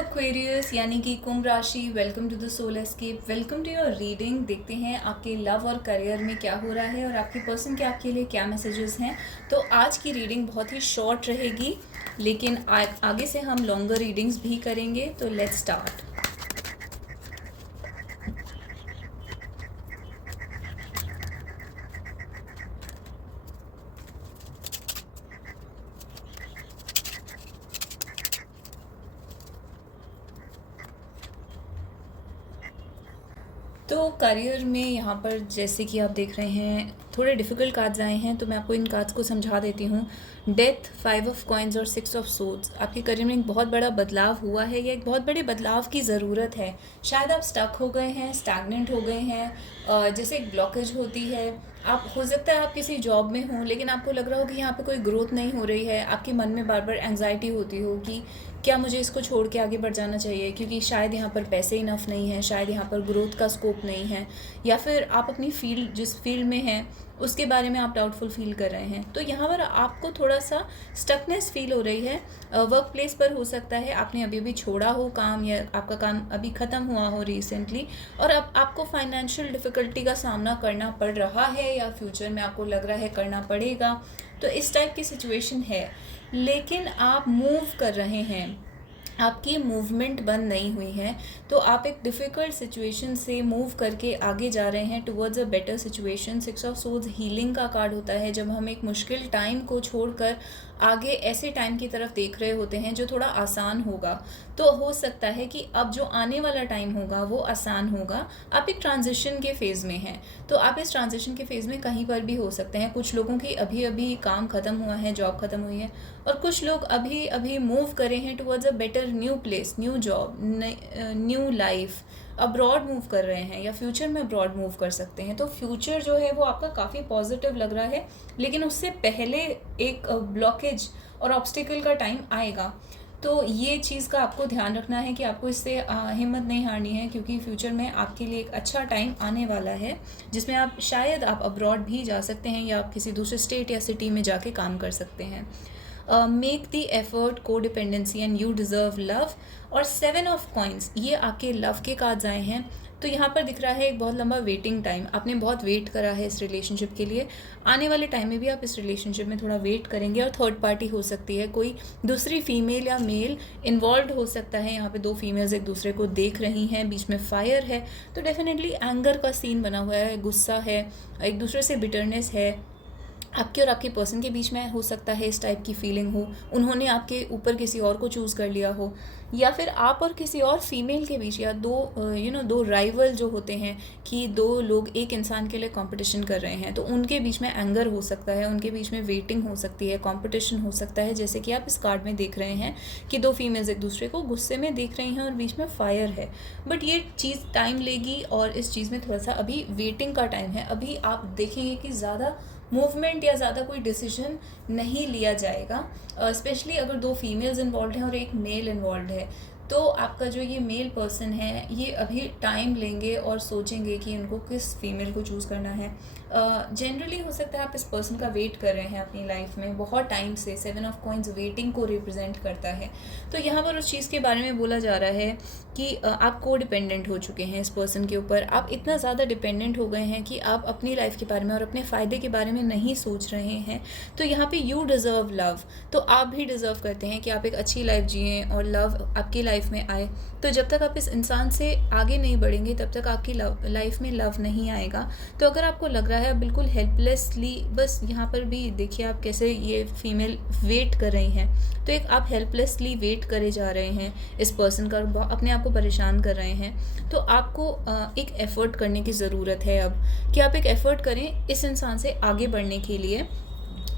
Aquarius यानी कि कुंभ राशि, welcome to the soul escape, welcome to your reading. देखते हैं आपके लव और करियर में क्या हो रहा है और आपके पर्सन के आपके लिए क्या मैसेजेस हैं। तो आज की रीडिंग बहुत ही शॉर्ट रहेगी, लेकिन आगे से हम लॉन्गर रीडिंग्स भी करेंगे। तो लेट्स स्टार्ट। तो करियर में यहाँ पर जैसे कि आप देख रहे हैं थोड़े डिफ़िकल्ट कार्ड्स आए हैं, तो मैं आपको इन कार्ड्स को समझा देती हूँ। डेथ, 5 ऑफ कॉइन्स और 6 ऑफ सोर्ड्स। आपके करियर में एक बहुत बड़ा बदलाव हुआ है या एक बहुत बड़े बदलाव की ज़रूरत है। शायद आप स्टक हो गए हैं, स्टैग्नेंट हो गए हैं, जैसे एक ब्लॉकेज होती है। आप हो सकता है आप किसी जॉब में हों, लेकिन आपको लग रहा हो कि यहाँ पे कोई ग्रोथ नहीं हो रही है। आपके मन में बार बार एंग्जाइटी होती हो कि क्या मुझे इसको छोड़ के आगे बढ़ जाना चाहिए, क्योंकि शायद यहाँ पर पैसे इनफ नहीं हैं, शायद यहाँ पर ग्रोथ का स्कोप नहीं है, या फिर आप अपनी फील्ड जिस फील्ड में हैं उसके बारे में आप डाउटफुल फील कर रहे हैं। तो यहाँ पर आपको थोड़ा सा स्टकनेस फील हो रही है। वर्क प्लेस पर हो सकता है आपने अभी अभी छोड़ा हो काम, या आपका काम अभी ख़त्म हुआ हो रिसेंटली, और अब आपको फाइनेंशियल डिफ़िकल्टी का सामना करना पड़ रहा है या फ्यूचर में आपको लग रहा है करना पड़ेगा। तो इस टाइप की सिचुएशन है, लेकिन आप मूव कर रहे हैं, आपकी मूवमेंट बंद नहीं हुई है। तो आप एक डिफ़िकल्ट सिचुएशन से मूव करके आगे जा रहे हैं towards a better situation. 6 of swords healing का कार्ड होता है, जब हम एक मुश्किल टाइम को छोड़कर आगे ऐसे टाइम की तरफ देख रहे होते हैं जो थोड़ा आसान होगा। तो हो सकता है कि अब जो आने वाला टाइम होगा वो आसान होगा। आप एक ट्रांजिशन के फ़ेज़ में हैं, तो आप इस ट्रांजिशन के फ़ेज़ में कहीं पर भी हो सकते हैं। कुछ लोगों की अभी अभी काम ख़त्म हुआ है, जॉब ख़त्म हुई है, और कुछ लोग अभी अभी मूव करे हैं towards a better new place, new job, new life, abroad move कर रहे हैं या फ्यूचर में अब्रॉड मूव कर सकते हैं। तो फ्यूचर जो है वो आपका काफ़ी पॉजिटिव लग रहा है, लेकिन उससे पहले एक ब्लॉकेज और ऑब्स्टिकल का टाइम आएगा। तो ये चीज़ का आपको ध्यान रखना है कि आपको इससे हिम्मत नहीं हारनी है, क्योंकि फ्यूचर में आपके लिए एक अच्छा टाइम आने वाला है जिसमें आप शायद आप अब्रॉड भी जा सकते हैं या आप किसी दूसरे स्टेट या सिटी में जाके काम कर सकते हैं। मेक द एफर्ट, को dependency and you deserve love. और 7 ऑफ कॉइन्स, ये आपके लव के कार्ड्स आए हैं। तो यहाँ पर दिख रहा है एक बहुत लंबा वेटिंग टाइम, आपने बहुत वेट करा है इस रिलेशनशिप के लिए। आने वाले टाइम में भी आप इस रिलेशनशिप में थोड़ा वेट करेंगे, और थर्ड पार्टी हो सकती है, कोई दूसरी फीमेल या मेल इन्वॉल्व हो सकता है। यहाँ पे 2 फीमेल्स एक दूसरे को देख रही हैं, बीच में फायर है, तो डेफिनेटली एंगर का सीन बना हुआ है, गुस्सा है, एक दूसरे से बिटरनेस है। आपके और आपके पर्सन के बीच में हो सकता है इस टाइप की फीलिंग हो, उन्होंने आपके ऊपर किसी और को चूज़ कर लिया हो, या फिर आप और किसी और फीमेल के बीच, या दो राइवल जो होते हैं कि 2 लोग एक इंसान के लिए कंपटीशन कर रहे हैं, तो उनके बीच में एंगर हो सकता है, उनके बीच में वेटिंग हो सकती है, कंपटीशन हो सकता है। जैसे कि आप इस कार्ड में देख रहे हैं कि 2 फीमेल्स एक दूसरे को गुस्से में देख रही हैं और बीच में फायर है। बट ये चीज़ टाइम लेगी और इस चीज़ में थोड़ा सा अभी वेटिंग का टाइम है। अभी आप देखेंगे कि ज़्यादा मूवमेंट या ज़्यादा कोई डिसीजन नहीं लिया जाएगा, स्पेशली अगर 2 फीमेल्स इन्वॉल्व हैं और एक मेल इन्वॉल्व है। तो आपका जो ये मेल पर्सन है ये अभी टाइम लेंगे और सोचेंगे कि उनको किस फीमेल को चूज़ करना है। जनरली हो सकता है आप इस पर्सन का वेट कर रहे हैं अपनी लाइफ में बहुत टाइम से। 7 ऑफ कॉइन्स वेटिंग को रिप्रेजेंट करता है। तो यहाँ पर उस चीज़ के बारे में बोला जा रहा है कि आप को डिपेंडेंट हो चुके हैं इस पर्सन के ऊपर। आप इतना ज़्यादा डिपेंडेंट हो गए हैं कि आप अपनी लाइफ के बारे में और अपने फ़ायदे के बारे में नहीं सोच रहे हैं। तो यहाँ पे यू डिज़र्व लव, तो आप भी डिज़र्व करते हैं कि आप एक अच्छी लाइफ जिएँ और लव आपकी लाइफ में आए। तो जब तक आप इस इंसान से आगे नहीं बढ़ेंगे तब तक आपकी लाइफ में लव नहीं आएगा। तो अगर आपको लग रहा है आप बिल्कुल हेल्पलेसली, बस यहाँ पर भी देखिए आप कैसे ये फीमेल वेट कर रही हैं, तो एक आप हेल्पलेसली वेट करे जा रहे हैं इस पर्सन का, अपने आप को परेशान कर रहे हैं। तो आपको एक एफ़र्ट करने की ज़रूरत है अब, कि आप एक एफ़र्ट करें इस इंसान से आगे बढ़ने के लिए।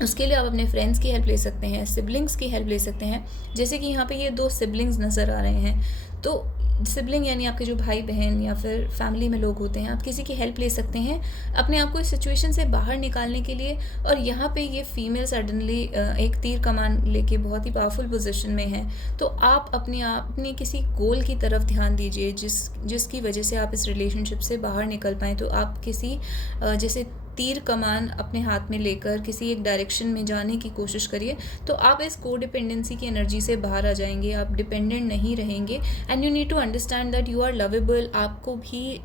उसके लिए आप अपने फ्रेंड्स की हेल्प ले सकते हैं, सिबलिंग्स की हेल्प ले सकते हैं। जैसे कि यहाँ पे ये 2 सिबलिंग्स नज़र आ रहे हैं, तो सिबलिंग यानी आपके जो भाई बहन या फिर फैमिली में लोग होते हैं, आप किसी की हेल्प ले सकते हैं अपने आप को इस सिचुएशन से बाहर निकालने के लिए। और यहाँ पे ये फीमेल सडनली एक तीर कमान लेके बहुत ही पावरफुल पोजीशन में है। तो आप अपने किसी गोल की तरफ ध्यान दीजिए जिसकी वजह से आप इस रिलेशनशिप से बाहर निकल पाएँ। तो आप किसी जैसे तीर कमान अपने हाथ में लेकर किसी एक डायरेक्शन में जाने की कोशिश करिए, तो आप इस कोडिपेंडेंसी की एनर्जी से बाहर आ जाएंगे, आप डिपेंडेंट नहीं रहेंगे। And you need to understand that you are lovable, आपको भी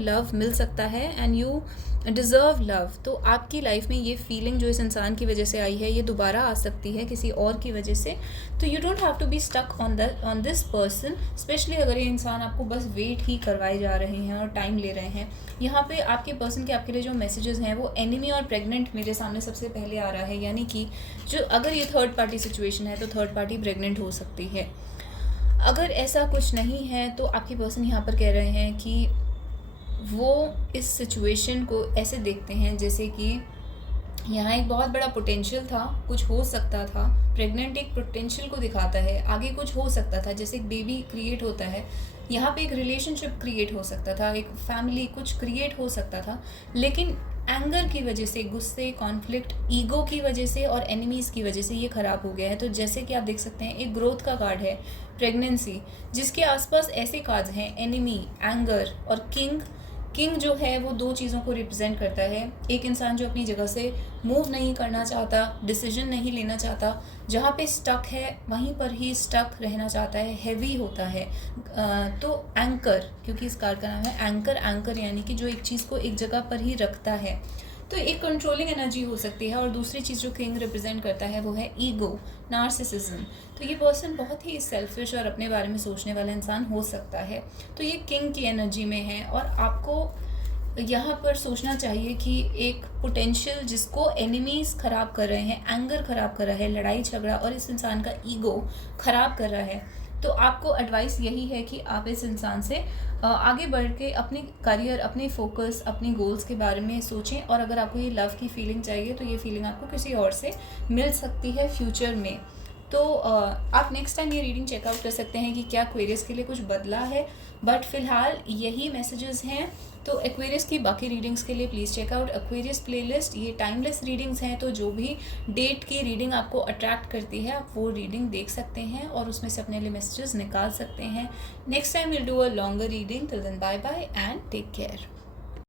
लव मिल सकता है एंड यू डिज़र्व लव। तो आपकी लाइफ में ये फीलिंग जो इस इंसान की वजह से आई है, ये दोबारा आ सकती है किसी और की वजह से। तो you don't have to be stuck on this person, specially अगर ये इंसान आपको बस वेट ही करवाए जा रहे हैं और टाइम ले रहे हैं। यहाँ पे आपके पर्सन के आपके लिए जो मैसेजेस हैं वो एनिमी और प्रेग्नेंट मेरे सामने सबसे पहले आ रहा है, यानी कि जो अगर ये थर्ड पार्टी सिचुएशन है तो थर्ड पार्टी प्रेग्नेंट हो सकती है। अगर ऐसा कुछ नहीं है तो आपके पर्सन यहाँ पर कह रहे हैं कि वो इस सिचुएशन को ऐसे देखते हैं जैसे कि यहाँ एक बहुत बड़ा पोटेंशियल था, कुछ हो सकता था। प्रेग्नेंट एक पोटेंशियल को दिखाता है, आगे कुछ हो सकता था, जैसे एक बेबी क्रिएट होता है, यहाँ पे एक रिलेशनशिप क्रिएट हो सकता था, एक फैमिली कुछ क्रिएट हो सकता था। लेकिन एंगर की वजह से, गुस्से, कॉन्फ्लिक्ट, ईगो की वजह से और एनिमीज़ की वजह से ये ख़राब हो गया है। तो जैसे कि आप देख सकते हैं एक ग्रोथ का कार्ड है, प्रेगनेंसी, जिसके आसपास ऐसे कार्ड्स हैं एनिमी, एंगर और किंग। किंग जो है वो दो चीज़ों को रिप्रेजेंट करता है। एक इंसान जो अपनी जगह से मूव नहीं करना चाहता, डिसीजन नहीं लेना चाहता, जहाँ पे स्टक है वहीं पर ही स्टक रहना चाहता है, हैवी होता है। तो एंकर, क्योंकि इस कार्ड का नाम है एंकर, एंकर यानी कि जो एक चीज़ को एक जगह पर ही रखता है। तो एक कंट्रोलिंग एनर्जी हो सकती है। और दूसरी चीज़ जो किंग रिप्रेजेंट करता है वो है ईगो, नार्सिसिज्म। तो ये पर्सन बहुत ही सेल्फिश और अपने बारे में सोचने वाला इंसान हो सकता है। तो ये किंग की एनर्जी में है और आपको यहाँ पर सोचना चाहिए कि एक पोटेंशियल जिसको एनिमीज़ ख़राब कर रहे हैं, एंगर ख़राब कर रहा है, लड़ाई झगड़ा और इस इंसान का ईगो ख़राब कर रहा है। तो आपको एडवाइस यही है कि आप इस इंसान से आगे बढ़ के अपने करियर, अपने फोकस, अपने गोल्स के बारे में सोचें। और अगर आपको ये लव की फीलिंग चाहिए तो ये फीलिंग आपको किसी और से मिल सकती है फ्यूचर में। तो आप नेक्स्ट टाइम ये रीडिंग चेकआउट कर सकते हैं कि क्या एक्वेरियस के लिए कुछ बदला है। बट फिलहाल यही मैसेजेस हैं। तो एक्वेरियस की बाकी रीडिंग्स के लिए प्लीज़ चेकआउट एक्वेरियस प्लेलिस्ट। ये टाइमलेस रीडिंग्स हैं, तो जो भी डेट की रीडिंग आपको अट्रैक्ट करती है आप वो रीडिंग देख सकते हैं और उसमें से अपने लिए मैसेजेस निकाल सकते हैं। Next time will do a longer reading. Till then bye bye and take care.